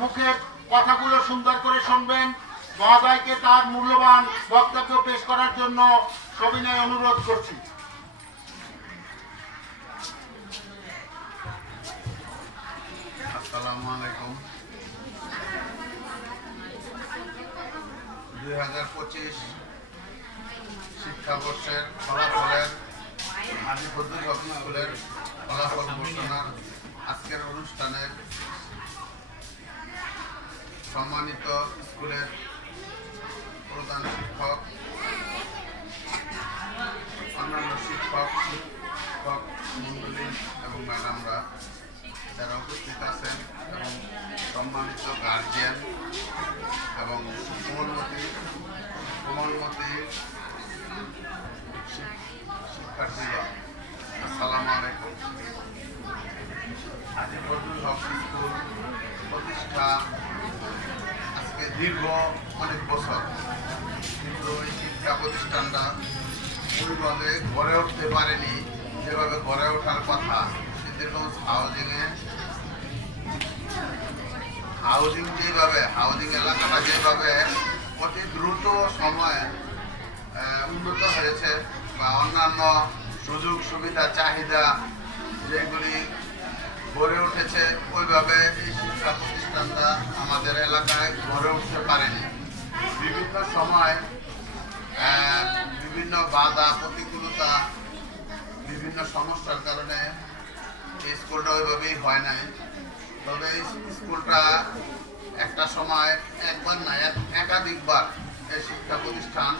মুখের কথাগুলো সুন্দর করে শুনবেন। মহোদয়কে তার মূল্যবান বক্তব্য পেশ করার জন্য সবিনয় অনুরোধ করছি। আসসালামু আলাইকুম। 2025 শিক্ষাবর্ষের ফলাফলের হাজী ফজলুল হক স্কুলের ফলাফল ঘোষণার আজকের অনুষ্ঠানের সম্মানিত স্কুলের প্রধান শিক্ষক, অন্যান্য শিক্ষক মণ্ডলী এবং ম্যাডামরা যারা উপস্থিত আছেন এবং সম্মানিত গার্জিয়ান এবং কোমলমতি শিক্ষার্থীগণ, আসসালামু আলাইকুম। হাজী ফজলুল হক স্কুল প্রতিষ্ঠা আজকে দীর্ঘ অনেক বছর, কিন্তু এই শিক্ষা প্রতিষ্ঠানটা ওইভাবে গড়ে উঠতে পারেনি যেভাবে গড়ে ওঠার কথা। সিদ্ধিরগঞ্জ হাউজিং এলাকাটা যেভাবে অতি দ্রুত সময়ে উন্নত হয়েছে বা অন্যান্য সুযোগ সুবিধা চাহিদা যেগুলি গড়ে উঠেছে, ওইভাবে এই শিক্ষা প্রতিষ্ঠানটা আমাদের এলাকায় গড়ে উঠতে পারেনি। বিভিন্ন সময় বিভিন্ন বাধা প্রতিকূলতা, বিভিন্ন সমস্যার কারণে এই স্কুলটা ওইভাবেই হয় নাই। তবে এই স্কুলটা একটা সময় একবার না একাধিকবার এই শিক্ষা প্রতিষ্ঠান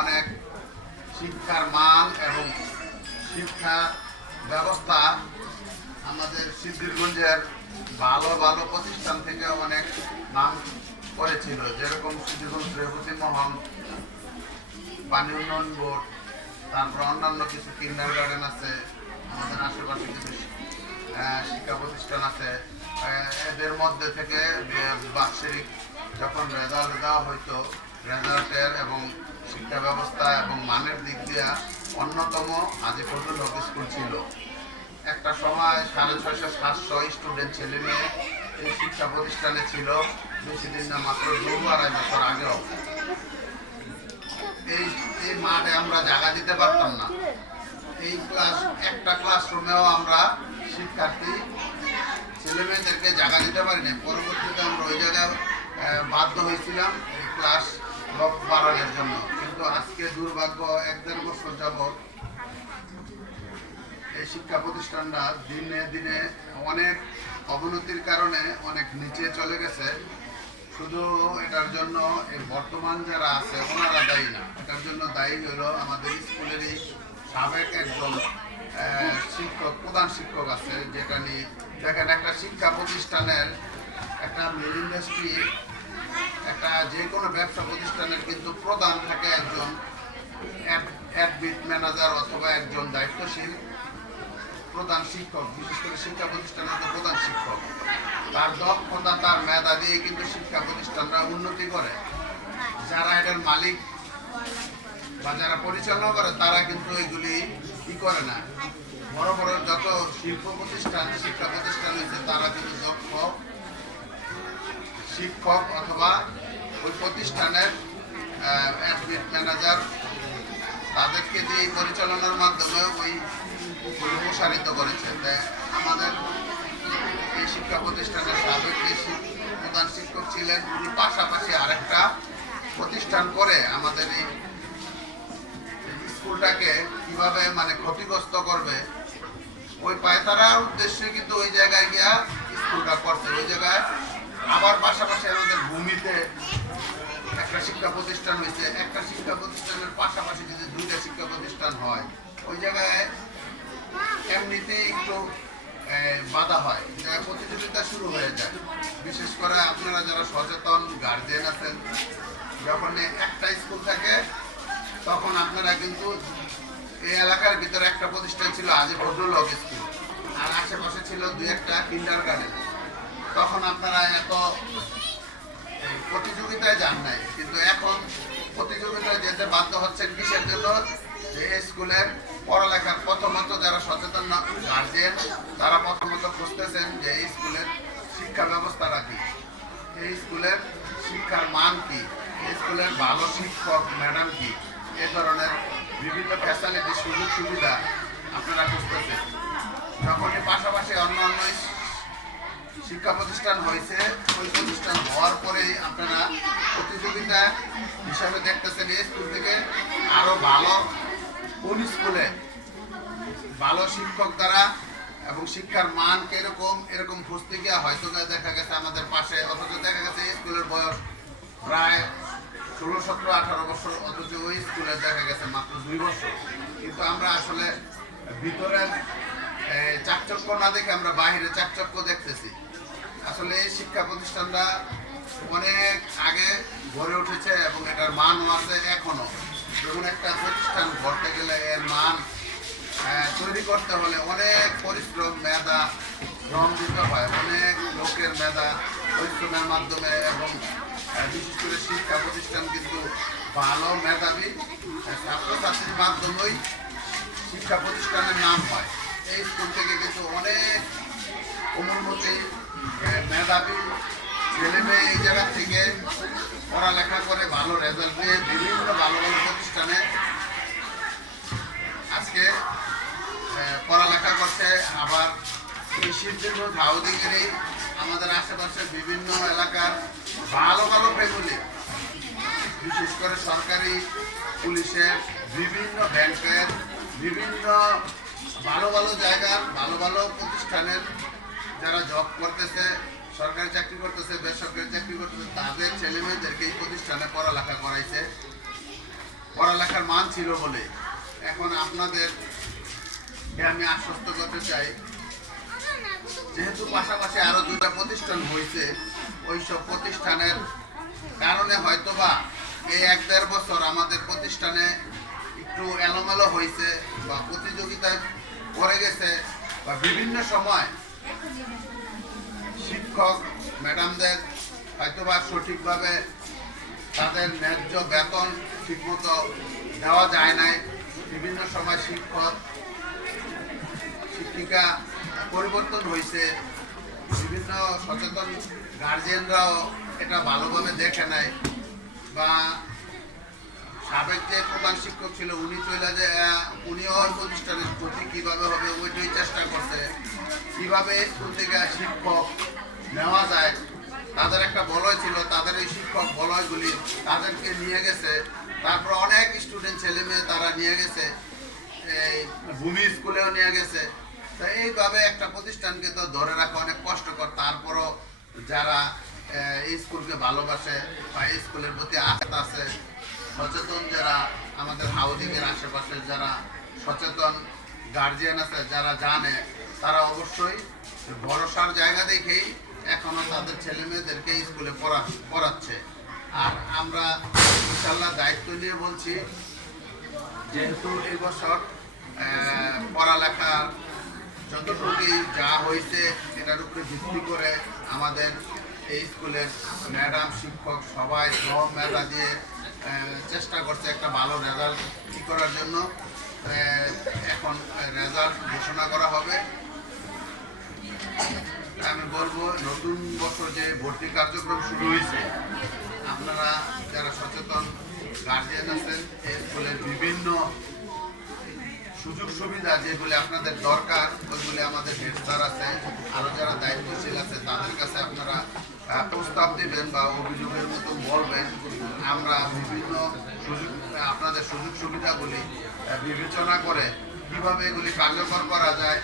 অনেক শিক্ষার মান এবং শিক্ষা ব্যবস্থা আমাদের সিদ্ধিরগঞ্জের ভালো ভালো প্রতিষ্ঠান থেকে অনেক নাম করেছিল। যেরকম সিদ্ধিরগঞ্জ রেবতী মহল, পানি উন্নয়ন বোর্ড, তারপর অন্যান্য কিছু কিন্ডার গার্ডেন আছে, আমাদের আশেপাশে কিছু শিক্ষা প্রতিষ্ঠান আছে। এদের মধ্যে থেকে বাৎসরিক যখন রেজাল্ট দেওয়া হইতো, রেজাল্টের এবং শিক্ষা ব্যবস্থা এবং মানের দিক দিয়ে অন্যতম হাজী ফজলুল হক স্কুল ছিল। একটা সময় 650-700 স্টুডেন্ট ছেলে মেয়ে এই শিক্ষা প্রতিষ্ঠানে ছিল। বেশি দিন না, মাত্র 2-2.5 বছর আগেও এই মাঠে আমরা জায়গা দিতে পারতাম না। এই একটা ক্লাসরুমেও আমরা শিক্ষার্থী ছেলে মেয়েদেরকে জায়গা দিতে পারিনি। পরবর্তীতে আমরা ওই জায়গায় বাধ্য হয়েছিলাম এই ক্লাস বাড়ানোর জন্য। কিন্তু আজকে দুর্ভাগ্য 1-1.5 বছর যাবৎ এই শিক্ষা প্রতিষ্ঠানটা দিনে দিনে অনেক অবনতির কারণে অনেক নিচে চলে গেছে। শুধু এটার জন্য এই বর্তমান যারা আছে ওনারা দায়ী না, এটার জন্য দায়ী হলো আমাদের স্কুলেরই সাবেক একজন প্রধান শিক্ষক আছে। যেটা নিয়ে দেখেন, একটা শিক্ষা প্রতিষ্ঠানের, একটা মিল ইন্ডাস্ট্রি, একটা যে কোনো ব্যবসা প্রতিষ্ঠানের কিন্তু প্রধান থাকে একজন অ্যাডমিট ম্যানেজার অথবা একজন দায়িত্বশীল প্রধান শিক্ষক। বিশেষ করে শিক্ষা প্রতিষ্ঠানের যে প্রধান শিক্ষক, তার দক্ষতা, তার মেধা দিয়ে কিন্তু শিক্ষা প্রতিষ্ঠানরা উন্নতি করে। যারা এটার মালিক বা যারা পরিচালনা করে তারা কিন্তু এগুলি কি করে না। বড় বড় যত শিল্প প্রতিষ্ঠান, শিক্ষা প্রতিষ্ঠান হয়েছে, তারা কিন্তু দক্ষ শিক্ষক অথবা ওই প্রতিষ্ঠানের অ্যাডমিট ম্যানেজার তাদেরকে দিয়ে পরিচালনার মাধ্যমে ওই প্রসারিত করেছে। আমাদের এই শিক্ষা প্রতিষ্ঠানের সাবেক প্রধান শিক্ষক ছিলেন, উনি পাশাপাশি আরেকটা প্রতিষ্ঠান করে আমাদের এই স্কুলটাকে কিভাবে মানে ক্ষতিগ্রস্ত করবে ওই পায়তারার উদ্দেশ্যে কিন্তু ওই জায়গায় গিয়া স্কুলটা করছে। ওই জায়গায় আবার পাশাপাশি আমাদের ভূমিতে একটা শিক্ষা প্রতিষ্ঠান হয়েছে। একটা শিক্ষা প্রতিষ্ঠানের পাশাপাশি যদি 2টা শিক্ষা প্রতিষ্ঠান হয়, ওই জায়গায় এমনিতেই একটু বাধা হয়, প্রতিযোগিতা শুরু হয়ে যায়। বিশেষ করে আপনারা যারা সচেতন গার্জিয়ান আছেন, যখন একটা স্কুল থাকে তখন আপনারা কিন্তু এই এলাকার ভিতরে একটা প্রতিষ্ঠান ছিল হাজী ফজলুল হক স্কুল, আর আশেপাশে ছিল 2-1টা কিন্ডার গার্ডেন। তখন আপনারা এত প্রতিযোগিতায় যান নাই, কিন্তু এখন প্রতিযোগিতায় যেতে বাধ্য হচ্ছেন। কিসের জন্য? যে স্কুলের পড়ালেখার প্রথমত যারা সচেতন গার্জিয়ান, তারা প্রথমত খুঁজতেছেন যে এই স্কুলের শিক্ষা ব্যবস্থাটা কি। এই স্কুলের শিক্ষার মান কি, এই স্কুলের ভালো শিক্ষক ম্যাডাম কি, এ ধরনের বিভিন্ন ফ্যাসিলিটি সুযোগ সুবিধা আপনারা খুঁজতেছেন। যখনই পাশাপাশি অন্য অন্য শিক্ষা প্রতিষ্ঠান হয়েছে, ওই প্রতিষ্ঠান হওয়ার পরেই আপনারা প্রতিযোগিতা হিসাবে দেখতেছেন এই স্কুল থেকে আরো ভালো কোন স্কুলে ভালো শিক্ষক দ্বারা এবং শিক্ষার মান কিরকম এরকম খুঁজতে গিয়ে হয়তো দেখা গেছে আমাদের পাশে, অথচ দেখা গেছে এই স্কুলের বয়স প্রায় 16, 17, 18 বছর, অথচ ওই স্কুলে দেখা গেছে মাত্র 2 বছর। কিন্তু আমরা আসলে ভিতরের চাকচক্য না দেখে আমরা বাহিরে চাকচক্য দেখতেছি। আসলে এই শিক্ষা প্রতিষ্ঠানটা অনেক আগে গড়ে উঠেছে এবং এটার মানও আছে এখনো। যখন একটা প্রতিষ্ঠান গড়তে গেলে এর মান তৈরি করতে হলে অনেক পরিশ্রম, মেধা, শ্রম দিতে হয়, অনেক লোকের মেধা পরিশ্রমের মাধ্যমে, এবং বিশেষ করে শিক্ষা প্রতিষ্ঠান কিন্তু ভালো মেধাবী ছাত্রছাত্রীর মাধ্যমেই শিক্ষা প্রতিষ্ঠানের নাম হয়। এই স্কুল থেকে কিন্তু অনেক কোমলমতি মেধাবী ছেলে মেয়ে এই জায়গা থেকে পড়ালেখা করে ভালো রেজাল্ট নিয়ে বিভিন্ন ভালো ভালো প্রতিষ্ঠানে আজকে পড়ালেখা করছে। আবার এই শিল্পীগঞ্জ হাউজিংয়েরই আমাদের আশেপাশে বিভিন্ন এলাকার ভালো ভালো ফ্যামিলি, বিশেষ করে সরকারি, পুলিশের, বিভিন্ন ব্যাংকের, বিভিন্ন ভালো ভালো জায়গার ভালো ভালো প্রতিষ্ঠানের যারা জব করতেছে, সরকারি চাকরি করতেছে, বেসরকারি চাকরি করতেছে, তাদের ছেলে মেয়েদেরকে এই প্রতিষ্ঠানে পড়ালেখা করাইছে। পড়ালেখার মান ছিল বলে এখন আপনাদেরকে আমি আশ্বস্ত করতে চাই, যেহেতু পাশাপাশি আরো 2টা প্রতিষ্ঠান হয়েছে, ওইসব প্রতিষ্ঠানের কারণে হয়তোবা এই 1-1.5 বছর আমাদের প্রতিষ্ঠানে একটু এলোমেলো হয়েছে বা প্রতিযোগিতায় পড়ে গেছে, বা বিভিন্ন সময় শিক্ষক ম্যাডামদের হয়তোবা সঠিকভাবে তাদের ন্যায্য বেতন ঠিকমতো দেওয়া যায় নাই। বিভিন্ন সময় শিক্ষক শিক্ষিকা পরিবর্তন হয়েছে, বিভিন্ন সচেতন গার্জিয়ানরাও এটা ভালোভাবে দেখে নাই, বা সাবেক যে প্রধান শিক্ষক ছিল উনি চলে যে উনিও ওই প্রতিষ্ঠানের ক্ষতি কীভাবে হবে ওইটাই চেষ্টা করছে। কীভাবে স্কুল থেকে শিক্ষক নেওয়া যায়, তাদের একটা বলয় ছিল, তাদের এই শিক্ষক বলয়গুলি তাদেরকে নিয়ে গেছে। তারপর অনেক স্টুডেন্ট ছেলে মেয়ে তারা নিয়ে গেছে, এই ভূমি স্কুলেও নিয়ে গেছে। তো এইভাবে একটা প্রতিষ্ঠানকে তো ধরে রাখা অনেক কষ্টকর। তারপরও যারা এই স্কুলকে ভালোবাসে বা এই স্কুলের প্রতি আস্থা আছে, সচেতন যারা আমাদের হাউজিংয়ের আশেপাশে যারা সচেতন গার্জিয়ান আছে, যারা জানে, তারা অবশ্যই ভরসার জায়গা দেখেই এখনো তাদের ছেলে মেয়েদেরকে স্কুলে পড়াচ্ছে। আর আমরা ইনশাল্লাহ দায়িত্ব নিয়ে বলছি, যেহেতু এই বছর পড়ালেখার যতটুকুই যা হয়েছে এটার উপরে ভিত্তি করে আমাদের এই স্কুলের ম্যাডাম, শিক্ষক সবাই শ্রম মেধা দিয়ে চেষ্টা করছে একটা ভালো রেজাল্ট করার জন্য। এখন রেজাল্ট ঘোষণা করা হবে। আমি বলবো, নতুন বছর যে ভর্তি কার্যক্রম শুরু হয়েছে, আপনারা যারা সচেতন গার্জিয়ান আছেন, এই স্কুলের বিভিন্ন সুযোগ সুবিধা যেগুলি আপনাদের দরকার, ওইগুলি আমাদের হেড স্যার আছে, আরও যারা দায়িত্বশীল আছে তাদের কাছে আপনারা প্রস্তাব দেবেন বা অভিযোগের মতো বলবেন। আমরা বিভিন্ন আপনাদের সুযোগ সুবিধাগুলি বিবেচনা করে কিভাবে এগুলি কার্যকর করা যায়,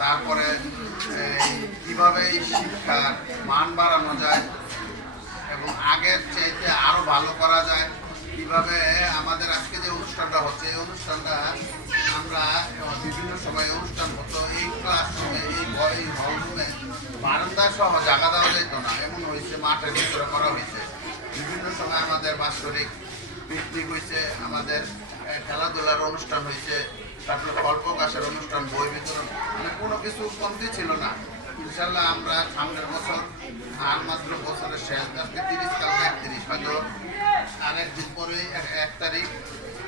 তারপরে কিভাবে এই শিক্ষার মান বাড়ানো যায় এবং আগের চাইতে আরও ভালো করা যায়, কিভাবে আমাদের আজকে যে অনুষ্ঠানটা হচ্ছে এই অনুষ্ঠানটা আমরা বিভিন্ন সময় অনুষ্ঠান হতো এই ক্লাসরুমে, এই হলরুমে বারান্দা সহ জায়গা দেওয়া যেত না, এমন হয়েছে মাঠের ভিতরে করা হয়েছে। বিভিন্ন সময় আমাদের বাৎসরিক পিকনিক হয়েছে, আমাদের খেলাধুলার অনুষ্ঠান হয়েছে, তারপরে ফল প্রকাশের অনুষ্ঠান, বই বিতরণ, মানে কোনো কিছু কমতি ছিল না। ইনশাল্লাহ আমরা সামনের বছর, আর মাত্র বছরের শেষ, আজকে 30, কালকে 31, হয়তো আরেকদিন পরে 1 তারিখ,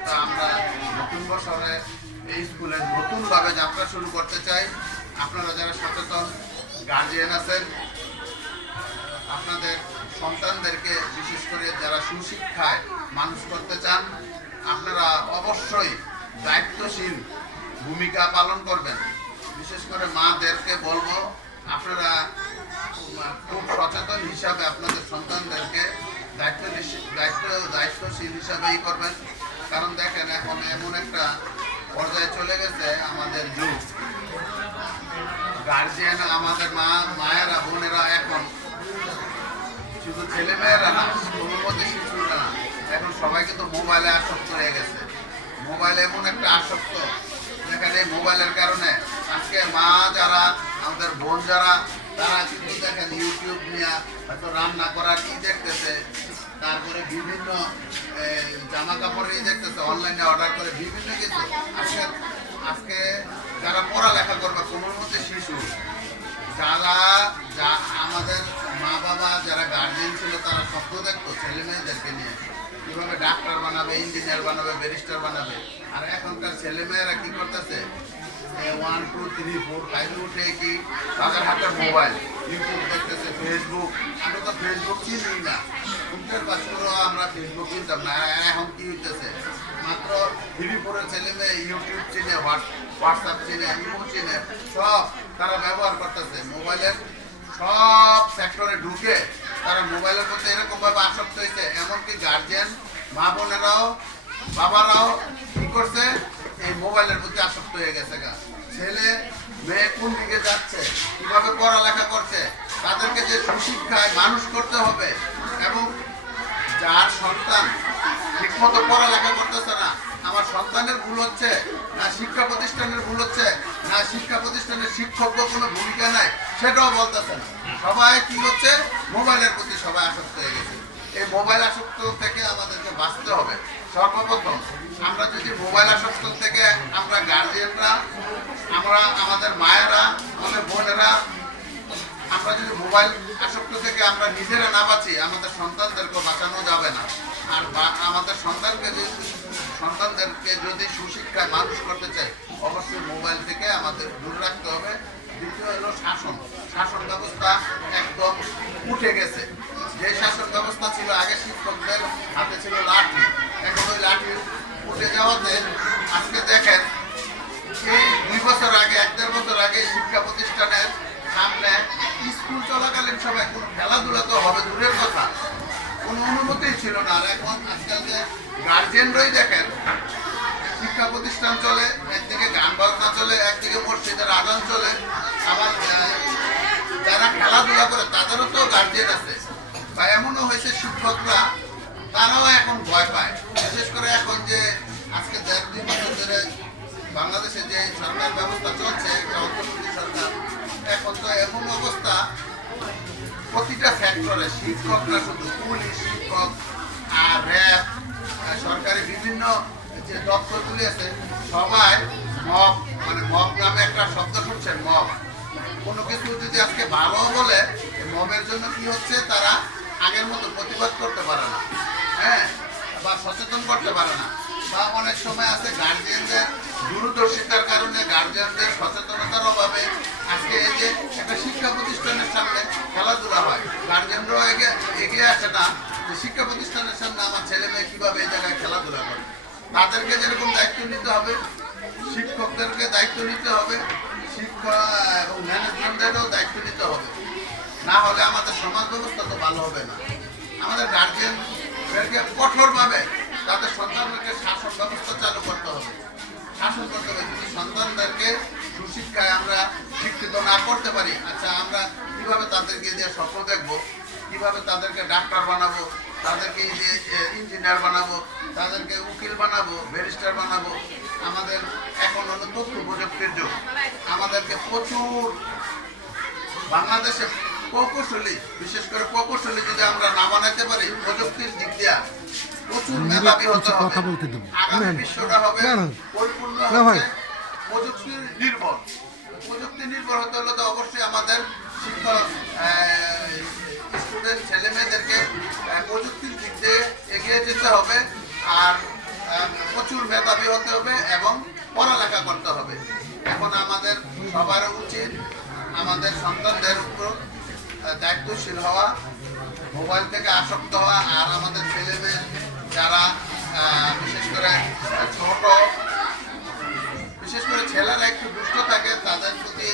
তো আমরা নতুন বছরে এই স্কুলে নতুনভাবে যাত্রা শুরু করতে চাই। আপনারা যারা সচেতন গার্জিয়ান আছেন, আপনাদের সন্তানদেরকে বিশেষ করে যারা সুশিক্ষায় মানুষ করতে চান, আপনারা অবশ্যই দায়িত্বশীল ভূমিকা পালন করবেন। বিশেষ করে মাদেরকে বলবো, আপনারা খুব সচেতন হিসাবে আপনাদের সন্তানদেরকে দায়িত্বশীল হিসাবেই করবেন। কারণ দেখেন, এখন এমন একটা পর্যায়ে চলে গেছে আমাদের যুগ, গার্জিয়ান আমাদের মায়েরা বোনেরা এখন শুধু ছেলে মেয়েরা না, কোনো মতে শিশুরা না, এখন সবাই কিন্তু মোবাইলে আসক্ত হয়ে গেছে। মোবাইল এমন একটা আসক্ত, দেখেন এই মোবাইলের কারণে আজকে মা যারা, আমাদের বোন যারা, তারা কিন্তু দেখেন ইউটিউব নিয়ে হয়তো রান্না করার দেখতেছে, তারপরে বিভিন্ন জামা কাপড় দেখতেছে, অনলাইনে অর্ডার করে বিভিন্ন কিছু। আজকে যারা পড়ালেখা করবে, কোনো মতে শিশু যা আমাদের মা বাবা যারা গার্জিয়ান ছিল, তারা স্বপ্ন দেখতো ছেলে মেয়েদেরকে নিয়ে কিভাবে ডাক্তার বানাবে, ইঞ্জিনিয়ার বানাবে, ব্যারিস্টার বানাবে। আর এখনকার ছেলে মেয়েরা কি করতেছে, 1, 2, 3, 4, 5 উঠে কি তাদের হাতে মোবাইল, ইউটিউব দেখতেছে, ফেসবুক। আমরা তো ফেসবুক চিনি না, উল্টের পাঁচগুলো আমরা ফেসবুক চিনতাম না। এখন কি হইতেছে, মাত্র 3, 4 ছেলে মেয়ে ইউটিউব চিনে, হোয়াটসঅ্যাপ চিনে, ইমো চিনে, সব তারা ব্যবহার করতেছে। মোবাইলের সব সেক্টরে ঢুকে তারা মোবাইলের প্রতি এরকম ভাবে আসক্ত হয়েছে। এমনকি গার্জিয়ান মা বোনেরাও বাবারাও কি করছে, এই মোবাইলের প্রতি আসক্ত হয়ে গেছে। ছেলে মেয়ে কোন দিকে যাচ্ছে, কিভাবে পড়ালেখা করছে, তাদেরকে যে সুশিক্ষায় মানুষ করতে হবে, এবং যার সন্তান ঠিকমতো পড়ালেখা করতেছে না, আমার সন্তানের ভুল হচ্ছে না শিক্ষা প্রতিষ্ঠানের ভুল হচ্ছে না শিক্ষা প্রতিষ্ঠানের শিক্ষকদের কোনো ভূমিকা নাই, সেটাও বলতেছে না। সবাই কি হচ্ছে, মোবাইলের প্রতি সবাই আসক্ত হয়ে গেছে। এই মোবাইল আসক্ত থেকে আমাদেরকে বাঁচতে হবে। সর্বপ্রথম আমরা যদি মোবাইল আসক্ত থেকে আমরা গার্জিয়ানরা, আমরা আমাদের মায়েরা, আমাদের বোনেরা, আমরা যদি মোবাইল আসক্ত থেকে আমরা নিজেরা না বাঁচি, আমাদের সন্তানদেরকে বাঁচানো যাবে না। আর আমাদের সন্তানদেরকে যদি সুশিক্ষায় মানুষ করতে চাই, অবশ্যই মোবাইল থেকে আমাদের দূর রাখতে হবে। দ্বিতীয় হলো শাসন ব্যবস্থা একদম উঠে গেছে। যে শাসন ব্যবস্থা ছিল আগে, শিক্ষকদের হাতে ছিল লাঠি, এখন ওই লাঠি উঠে যাওয়াতে আজকে দেখেন, এই 2 বছর আগে, 1-1.5 বছর আগে শিক্ষা প্রতিষ্ঠানের সামনে স্কুল চলাকালীন সময় কোনো খেলাধুলা তো হবে দূরের কথা, কোনো অনুমতি ছিল না। আর এখন আজকাল যে গার্জিয়ানরাই দেখেন, শিক্ষা প্রতিষ্ঠান চলে, একদিকে গান বাজনা চলে, একদিকে মসজিদের আজান চলে, আবার যারা খেলাধুলা করে তাদেরও তো গার্জিয়ান আছে। বা এমনও হয়েছে শিক্ষকরা, তারাও এখন ভয় পায়। বিশেষ করে এখন যে আজকে 1.5-2 বছর ধরে বাংলাদেশে যে সরকার ব্যবস্থা চলছে, একটা অন্তর্বর্তী সরকার, এখন তো এমন অবস্থা, প্রতিটা সেক্টরে শিক্ষকরা, শুধু পুলিশ শিক্ষক আর র্যাব, সরকারি বিভিন্ন যে দপ্তরগুলি আছে, সবাই মব, মানে মব নামে একটা শব্দ শুনছেন, মব। কোনো কিছু যদি আজকে ভালো বলে, মবের জন্য কি হচ্ছে, তারা আগের মতো প্রতিবাদ করতে পারে না, হ্যাঁ, বা সচেতন করতে পারে না। বা অনেক সময় আছে গার্জিয়ানদের দূরদর্শিতার কারণে, গার্জিয়ানদের সচেতনতার অভাবে আজকে এই যে একটা শিক্ষা প্রতিষ্ঠানের সামনে খেলাধুলা হয়, গার্জিয়ানরাও এগিয়ে আসে না যে শিক্ষা প্রতিষ্ঠানের সামনে আমার ছেলে মেয়ে কীভাবে এই জায়গায় খেলাধুলা করে। তাদেরকে যেরকম দায়িত্ব নিতে হবে, শিক্ষকদেরকে দায়িত্ব নিতে হবে, শিক্ষা এবং ম্যানেজমেন্টেরও দায়িত্ব নিতে হবে। না হলে আমাদের সমাজ ব্যবস্থা তো ভালো হবে না। আমাদের গার্জিয়ানদেরকে কঠোরভাবে তাদের সন্তানদেরকে শাসন ব্যবস্থা চালু করতে হবে, শাসন করতে হবে। যদি সন্তানদেরকে সুশিক্ষায় আমরা শিক্ষিত না করতে পারি, আচ্ছা আমরা কিভাবে তাদেরকে দিয়ে স্বপ্ন দেখবো, কিভাবে তাদেরকে ডাক্তার বানাবো, তাদেরকে ইঞ্জিনিয়ার বানাবো, তাদেরকে উকিল বানাবো, ব্যারিস্টার বানাবো। আমাদের এখন হলো তথ্য প্রযুক্তির যুগ, আমাদেরকে প্রচুর বাংলাদেশে প্রকৌশলী, বিশেষ করে প্রকৌশলী যদি আমরা না বানাইতে পারি, প্রযুক্তির দিক দিয়ে প্রচুর মেধাবী হতে হবে। আগামী বিশ্বটা হবে পরিপূর্ণ প্রযুক্তি নির্ভর। প্রযুক্তি নির্ভর হতে হলে তো অবশ্যই আমাদের শিক্ষক স্টুডেন্ট ছেলে মেয়েদেরকে প্রযুক্তির দিক দিয়ে এগিয়ে যেতে হবে, আর প্রচুর মেধাবী হতে হবে এবং পড়ালেখা করতে হবে। এখন আমাদের সবার উচিত আমাদের সন্তানদের উপর দায়িত্বশীল হওয়া, মোবাইল থেকে আসক্ত হওয়া আর আমাদের ছেলে মেয়ে যারা বিশেষ করে ছোট, বিশেষ করে ছেলেরা একটু দুষ্ট থাকে, তাদের প্রতি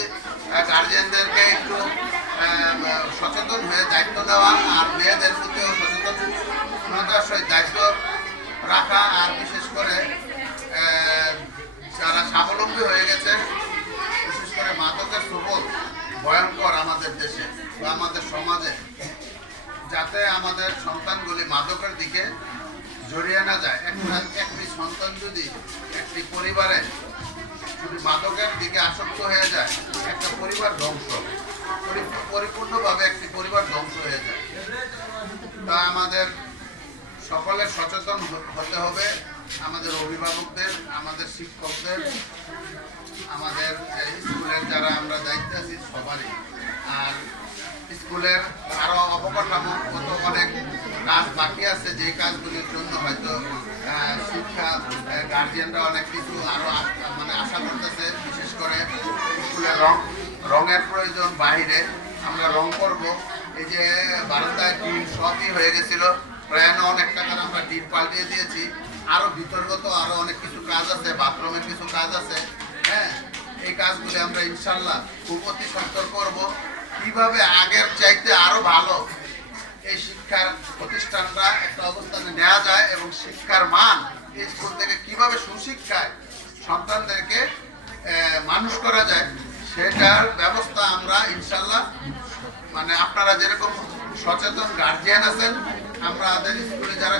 গার্জিয়ানদেরকে একটু সচেতন হয়ে দায়িত্ব নেওয়া, আর মেয়েদের প্রতিও সচেতনতার সহিত দায়িত্ব রাখা, আর বিশেষ করে যারা স্বাবলম্বী হয়ে গেছে, বিশেষ করে মাদকের সুবোধ ভয়ঙ্কর আমাদের দেশে বা আমাদের সমাজে, যাতে আমাদের সন্তানগুলি মাদকের দিকে জড়িয়ে না যায়। একটি সন্তান যদি একটি পরিবারে যদি মাদকের দিকে আসক্ত হয়ে যায়, একটা পরিবার ধ্বংস, পরিপূর্ণভাবে একটি পরিবার ধ্বংস হয়ে যায়। তা আমাদের সকলের সচেতন হতে হবে, আমাদের অভিভাবকদের, আমাদের শিক্ষকদের, আমাদের স্কুলের যারা আমরা দায়িত্বে আছি সবারই। আর স্কুলের আরও অবকাঠামোগত অনেক কাজ বাকি আছে, যে কাজগুলির জন্য হয়তো শিক্ষা গার্জিয়ানরা অনেক কিছু আরও মানে আশা করতেছে। বিশেষ করে স্কুলের রঙের প্রয়োজন, বাহিরে আমরা রং করব। এই যে বারান্দায় টিন সবই হয়ে গেছিল, প্রায় অনেক টাকার আমরা টিন পাল্টিয়ে দিয়েছি। আরও ভিতরগত আরও অনেক কিছু কাজ আছে, বাথরুমের কিছু কাজ আছে। হ্যাঁ, এই কাজগুলি আমরা ইনশাল্লাহ খুব অতি সত্তর করব। কিভাবে আগের চাইতে আরো ভালো এই শিক্ষার প্রতিষ্ঠানটা একটা অবস্থানে নেওয়া যায় এবং শিক্ষার মান এই স্কুল থেকে কিভাবে সুশিক্ষায় সন্তানদেরকে মানুষ করা যায়, সেটার ব্যবস্থা আমরা ইনশাল্লাহ, মানে আপনারা যেরকম সচেতন গার্জিয়ান আছেন, আমাদের স্কুলে যারা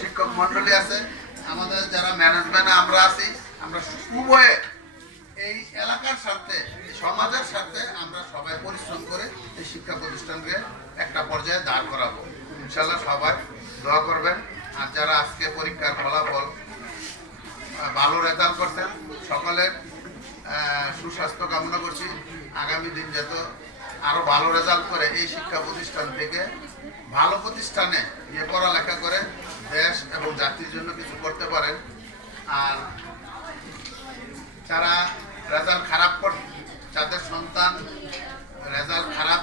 শিক্ষক মন্ডলী আছে, আমাদের যারা ম্যানেজমেন্টে আমরা আছি, আমরা উভয়ে এই এলাকার সাথে, সমাজের সাথে আমরা সবাই পরিশ্রম করে এই শিক্ষা প্রতিষ্ঠানকে একটা পর্যায়ে দাঁড় করাবো। ইনশাল্লাহ সবাই দোয়া করবেন। আর যারা আজকে পরীক্ষার ফলাফল ভালো রেজাল্ট করছেন, সকলের সুস্বাস্থ্য কামনা করছি। আগামী দিন যাতে আরো ভালো রেজাল্ট করে এই শিক্ষা প্রতিষ্ঠান থেকে ভালো প্রতিষ্ঠানে গিয়ে পড়ালেখা করে দেশ এবং জাতির জন্য কিছু করতে পারেন। আর যারা রেজাল্ট খারাপ যাদের সন্তান রেজাল্ট খারাপ,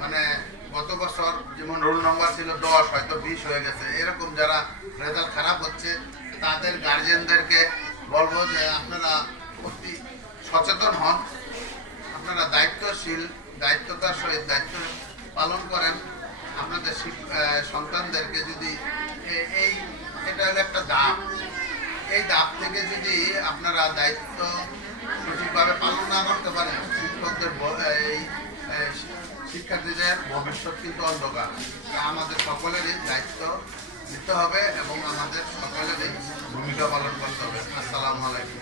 মানে গত বছর যেমন রোল নম্বর ছিল 10, হয়তো 20 হয়ে গেছে, এরকম যারা রেজাল্ট খারাপ হচ্ছে, তাদের গার্জিয়ানদেরকে বলবো যে আপনারা অতি সচেতন হন, আপনারা দায়িত্বশীল, দায়িত্বতার সহিত দায়িত্ব পালন করেন। আপনাদের সন্তানদেরকে যদি এটা হলো একটা ধাপ, এই ধাপ থেকে যদি আপনারা দায়িত্ব সঠিকভাবে পালন না করতে পারেন, এই শিক্ষার্থীদের ভবিষ্যৎ কিন্তু অন্ধকার। আমাদের সকলেরই দায়িত্ব নিতে হবে এবং আমাদের সকলেরই ভূমিকা পালন করতে হবে। আসসালামু আলাইকুম।